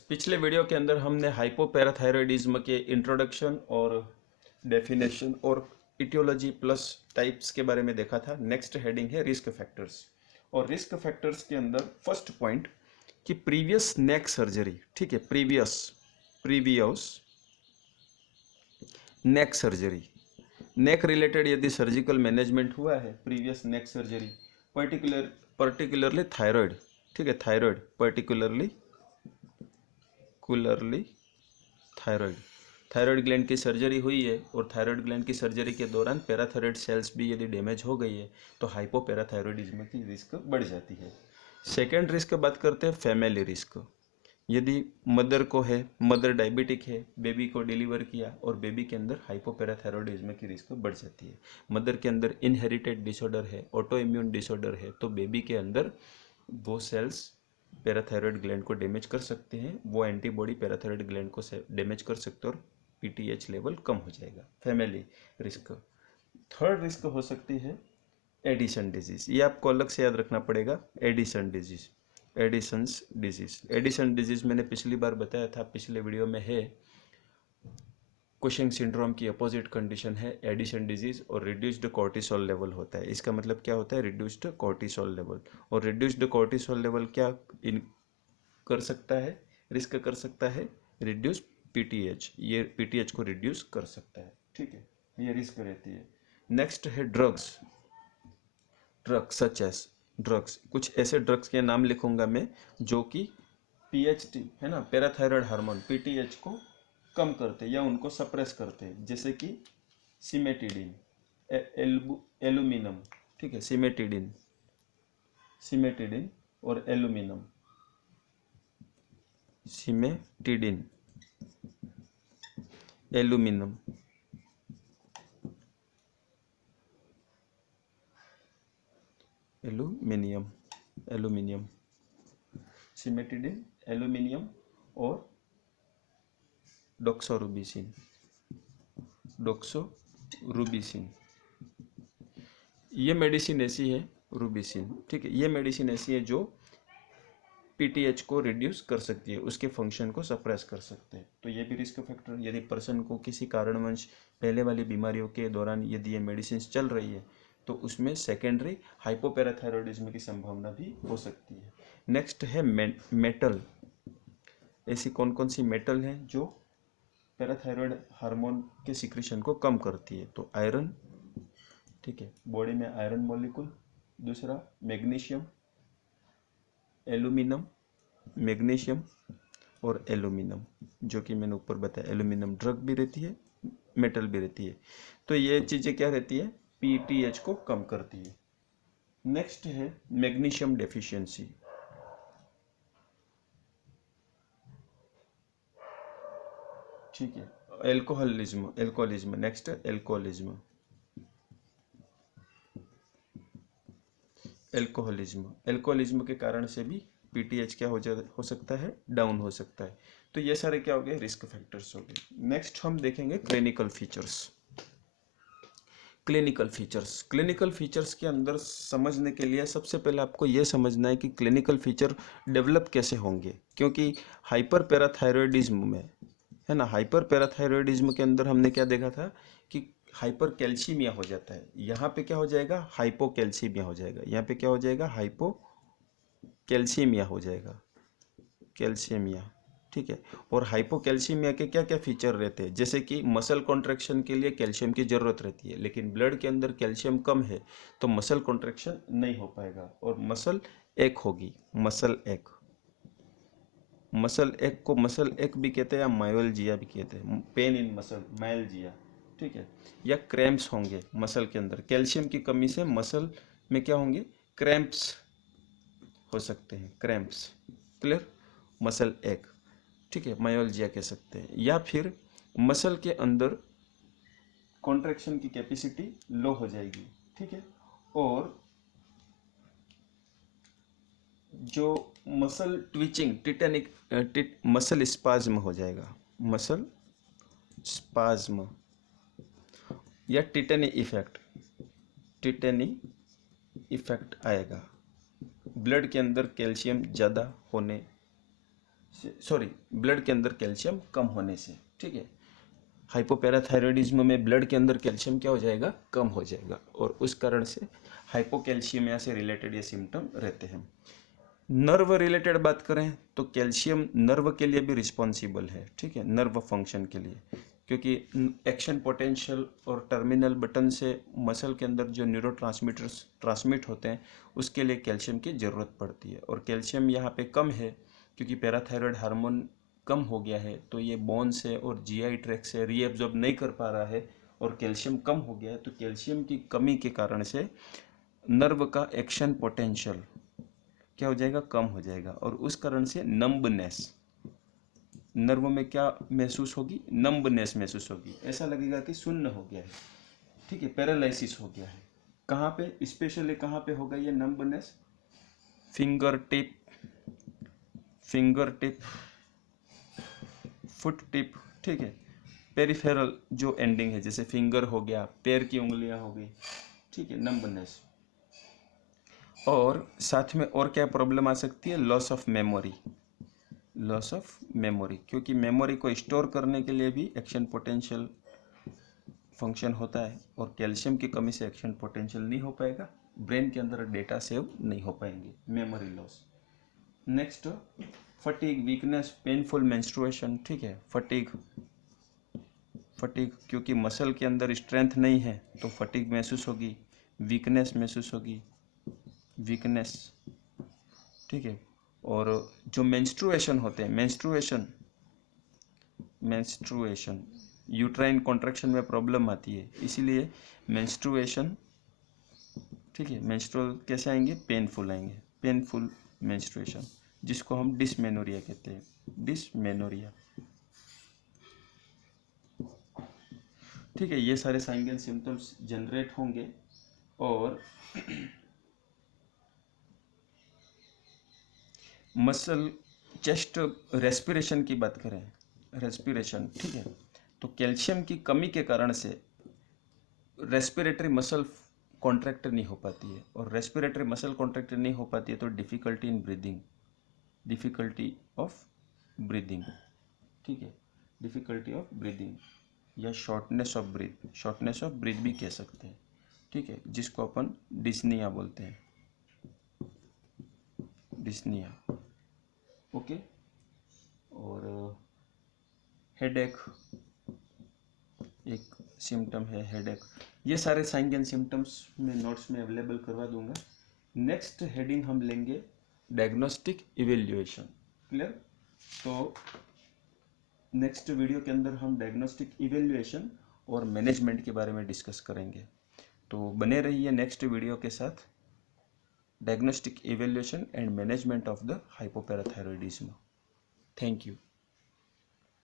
पिछले वीडियो के अंदर हमने हाइपोपैराथायरॉयडिज्म के इंट्रोडक्शन और डेफिनेशन और इटियोलॉजी प्लस टाइप्स के बारे में देखा था। नेक्स्ट हेडिंग है रिस्क फैक्टर्स। और रिस्क फैक्टर्स के अंदर फर्स्ट पॉइंट कि प्रीवियस नेक सर्जरी, ठीक है, प्रीवियस नेक सर्जरी, नेक रिलेटेड यदि सर्जिकल मैनेजमेंट हुआ है, प्रीवियस नेक सर्जरी, पर्टिकुलरली थायराइड, ठीक है, थायराइड पर्टिकुलरली थायराइड ग्लैंड की सर्जरी हुई है और थायराइड ग्लैंड की सर्जरी के दौरान पैराथायराइड सेल्स भी यदि डैमेज हो गई है तो हाइपोपैराथायरॉयडिज्म की रिस्क बढ़ जाती है। सेकेंड रिस्क बात करते हैं फैमिली रिस्क। यदि मदर को है, मदर डायबिटिक है, बेबी को डिलीवर किया और बेबी के अंदर हाइपोपैराथायरॉयडिज्म की रिस्क बढ़ जाती है। मदर के अंदर इनहेरिटेड डिसऑर्डर है, ऑटो इम्यून डिसऑर्डर है, तो बेबी के अंदर वो सेल्स पैराथायरॉयड ग्लैंड को डैमेज कर सकते हैं, वो एंटीबॉडी पैराथायरॉयड ग्लैंड को डैमेज कर सकते हैं और पीटीएच लेवल कम हो जाएगा। Family risk. थर्ड रिस्क हो सकती है एडिसन डिजीज। ये आपको अलग से याद रखना पड़ेगा। एडिसन डिजीज मैंने पिछली बार बताया था, पिछले वीडियो में है। कुशिंग सिंड्रोम की अपोजिट कंडीशन है एडिशन डिजीज और रिड्यूस्ड कॉर्टिसोल लेवल होता है। इसका मतलब क्या होता है? Reduced cortisol level. और रिड्यूस्ड कॉर्टिसोल लेवल क्या कर सकता है, रिस्क कर सकता है? रिड्यूस पीटीएच, ये पीटीएच को रिड्यूस कर सकता है, ठीक है, ये रिस्क रहती है। नेक्स्ट है ड्रग्स सच एस ड्रग्स। कुछ ऐसे ड्रग्स के नाम लिखूंगा मैं जो कि पीएचटी है ना, पैराथायरॉयड हार्मोन, पीटीएच को कम करते या उनको सप्रेस करते, जैसे कि सिमेटिडिन, एलुमिनम, ठीक है, सिमेटिडिन और एलुमिनम, सिमेटिडिन, एलुमिनियम, सिमेटिडिन, एलुमिनियम और डॉक्सोरूबिसिन। ये मेडिसिन ऐसी है, रूबिसिन, ठीक है, ये मेडिसिन ऐसी है जो पीटीएच को रिड्यूस कर सकती है, उसके फंक्शन को सप्रेस कर सकते हैं। तो ये भी रिस्क फैक्टर, यदि पर्सन को किसी कारणवश पहले वाली बीमारियों के दौरान यदि ये मेडिसिन चल रही है तो उसमें सेकेंडरी हाइपोपैराथायरॉयडिज्म की संभावना भी हो सकती है। नेक्स्ट है मेटल। ऐसी कौन कौन सी मेटल हैं जो पैराथायरॉयड हार्मोन के सिक्रीशन को कम करती है? तो आयरन, ठीक है, बॉडी में आयरन मॉलिक्यूल। दूसरा मैग्नीशियम, मैग्नीशियम और एल्यूमिनियम, जो कि मैंने ऊपर बताया, एल्यूमिनियम ड्रग भी रहती है, मेटल भी रहती है। तो ये चीज़ें क्या रहती है? पीटीएच को कम करती है। नेक्स्ट है मैग्नीशियम डेफिशिएंसी। ठीक है, एल्कोहलिज्म। नेक्स्ट है एल्कोहलिज्म के कारण से भी पीटीएच क्या हो सकता है? डाउन हो सकता है। तो ये सारे क्या हो गए? रिस्क फैक्टर्स हो गए। नेक्स्ट हम देखेंगे क्लिनिकल फीचर्स के अंदर समझने के लिए सबसे पहले आपको यह समझना है कि क्लिनिकल फीचर डेवलप कैसे होंगे, क्योंकि हाइपर पैराथायरॉयडिज्म में है ना, हाइपर पैराथायरॉयडिज्म के अंदर हमने क्या देखा था कि हाइपर कैल्सीमिया हो जाता है। यहाँ पे क्या हो जाएगा? हाइपोकैल्सीमिया हो जाएगा। यहाँ पे क्या हो जाएगा? हाइपोकैल्सीमिया हो जाएगा, कैल्सीमिया, ठीक है। और हाइपोकैल्सीमिया के क्या क्या फीचर रहते हैं? जैसे कि मसल कॉन्ट्रैक्शन के लिए कैल्शियम की ज़रूरत रहती है, लेकिन ब्लड के अंदर कैल्शियम कम है तो मसल कॉन्ट्रैक्शन नहीं हो पाएगा और मसल एक होगी, मसल एक को मसल एक भी कहते हैं या मायोलजिया भी कहते हैं, पेन इन मसल, मायोलजिया, ठीक है। या क्रैम्प्स होंगे मसल के अंदर, कैल्शियम की कमी से मसल में क्या होंगे? क्रैम्प्स हो सकते हैं, क्रैम्प्स, क्लियर, मसल एक, ठीक है, मायोलजिया कह सकते हैं। या फिर मसल के अंदर कॉन्ट्रैक्शन की कैपेसिटी लो हो जाएगी, ठीक है, और जो मसल ट्विचिंग, मसल स्पाज्म हो जाएगा, मसल स्पाज्म या टिटेनी इफेक्ट आएगा। ब्लड के अंदर कैल्शियम ज़्यादा होने सॉरी, ब्लड के अंदर कैल्शियम कम होने से, ठीक है। हाइपोपैराथायरॉयडिज्म में ब्लड के अंदर कैल्शियम क्या हो जाएगा, कम हो जाएगा, और उस कारण से हाइपोकैल्शियमिया से रिलेटेड ये सिम्टम रहते हैं। नर्व रिलेटेड बात करें तो कैल्शियम नर्व के लिए भी रिस्पॉन्सिबल है, ठीक है, नर्व फंक्शन के लिए, क्योंकि एक्शन पोटेंशियल और टर्मिनल बटन से मसल के अंदर जो न्यूरोट्रांसमीटर्स ट्रांसमिट होते हैं उसके लिए कैल्शियम की ज़रूरत पड़ती है, और कैल्शियम यहाँ पे कम है क्योंकि पैराथायरॉयड हार्मोन कम हो गया है, तो ये बोन से और जीआई ट्रैक्ट से रीएब्जॉर्ब नहीं कर पा रहा है, और कैल्शियम कम हो गया है, तो कैल्शियम की कमी के कारण से नर्व का एक्शन पोटेंशियल क्या हो जाएगा, कम हो जाएगा, और उस कारण से नंबनेस, नर्व में क्या महसूस होगी, नंबनेस महसूस होगी, ऐसा लगेगा कि शून्य हो गया है, ठीक है, पैरालिसिस हो गया है। कहाँ पे स्पेशली कहाँ पे होगा ये numbness, finger tip, foot tip, ठीक है, पेरिफेरल जो एंडिंग है, जैसे फिंगर हो गया, पैर की उंगलियां हो गई, ठीक है, नंबनेस। और साथ में और क्या प्रॉब्लम आ सकती है, loss of memory, loss of memory, क्योंकि मेमोरी को स्टोर करने के लिए भी एक्शन पोटेंशियल फंक्शन होता है, और कैल्शियम की कमी से एक्शन पोटेंशियल नहीं हो पाएगा, ब्रेन के अंदर डेटा सेव नहीं हो पाएंगे, memory loss. Next, fatigue, weakness, painful menstruation, ठीक है, फटीग, क्योंकि मसल के अंदर स्ट्रेंथ नहीं है तो फटीग महसूस होगी, वीकनेस महसूस होगी, वीकनेस, ठीक है। और जो मेंस्ट्रुएशन होते हैं, मेंस्ट्रुएशन यूट्राइन कॉन्ट्रैक्शन में प्रॉब्लम आती है, इसीलिए मेंस्ट्रुएशन, ठीक है, मेंस्ट्रुअल कैसे आएंगे, पेनफुल आएंगे, पेनफुल मेंस्ट्रुएशन, जिसको हम डिसमेनोरिया कहते हैं, डिसमेनोरिया, ठीक है। ये सारे साइन एंड सिम्टम्स जनरेट होंगे। और मसल चेस्ट रेस्पिरेशन की बात करें, रेस्पिरेशन, ठीक है, तो कैल्शियम की कमी के कारण से रेस्पिरेटरी मसल कॉन्ट्रैक्ट नहीं हो पाती है, और रेस्पिरेटरी मसल कॉन्ट्रैक्ट नहीं हो पाती है तो difficulty in breathing, difficulty of breathing, ठीक है, डिफ़िकल्टी ऑफ ब्रीदिंग या शॉर्टनेस ऑफ ब्रीथ भी कह सकते हैं, ठीक है, जिसको अपन डिस्निया बोलते हैं, डिस्निया, ओके। और हेडेक एक सिम्टम है, हेडेक। ये सारे साइन एंड सिम्टम्स मैं नोट्स में अवेलेबल करवा दूंगा। नेक्स्ट हेडिंग हम लेंगे डायग्नोस्टिक इवेल्युएशन, क्लियर। तो नेक्स्ट वीडियो के अंदर हम डायग्नोस्टिक इवेल्युएशन और मैनेजमेंट के बारे में डिस्कस करेंगे, तो बने रहिए नेक्स्ट वीडियो के साथ। Diagnostic evaluation and management of the hypoparathyroidism. Thank you.